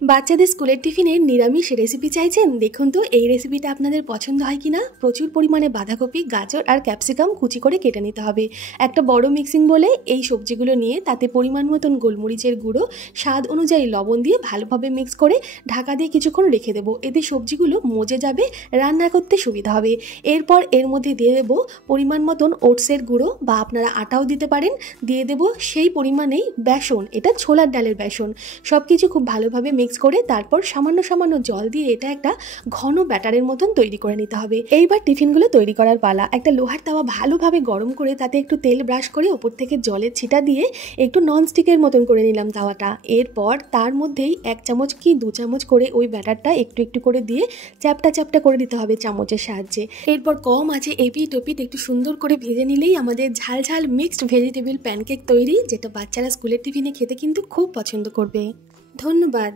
বাচ্চাদের স্কুলের টিফিনের নিরামিষ রেসিপি চাইছেন? দেখুন তো এই রেসিপিটা আপনাদের পছন্দ হয় কিনা। প্রচুর পরিমাণে বাঁধাকপি, গাজর আর ক্যাপসিকাম কুচি করে কেটে নিতে হবে। একটা বড় মিক্সিং বলে এই সবজিগুলো নিয়ে তাতে পরিমাণ মতন গোলমরিচের গুঁড়ো, স্বাদ অনুযায়ী লবণ দিয়ে ভালোভাবে মিক্স করে ঢাকা দিয়ে কিছুক্ষণ রেখে দেবো। এতে সবজিগুলো মজে যাবে, রান্না করতে সুবিধা হবে। এরপর এর মধ্যে দিয়ে দেবো পরিমাণ মতন ওটসের গুঁড়ো, বা আপনারা আটাও দিতে পারেন। দিয়ে দেবো সেই পরিমাণেই বেসন, এটা ছোলার ডালের বেসন। সব কিছু খুব ভালোভাবে মিক্স করে তারপর সামান্য সামান্য জল দিয়ে এটা একটা ঘন ব্যাটারের মতন তৈরি করে নিতে হবে। এইবার টিফিনগুলো তৈরি করার পালা। একটা লোহার তাওয়া ভালোভাবে গরম করে তাতে একটু তেল ব্রাশ করে ওপর থেকে জলের ছিটা দিয়ে একটু ননস্টিকের মতন করে নিলাম তাওয়াটা। এরপর তার মধ্যেই 1 চামচ কি 2 চামচ করে ওই ব্যাটারটা একটু একটু করে দিয়ে চ্যাপটা চ্যাপটা করে দিতে হবে চামচের সাহায্যে। এরপর কম আছে এপিট ওপিট একটু সুন্দর করে ভেজে নিলেই আমাদের ঝাল ঝাল মিক্সড ভেজিটেবল প্যানকেক তৈরি, যেটা বাচ্চারা স্কুলের টিফিনে খেতে কিন্তু খুব পছন্দ করবে। ধন্যবাদ।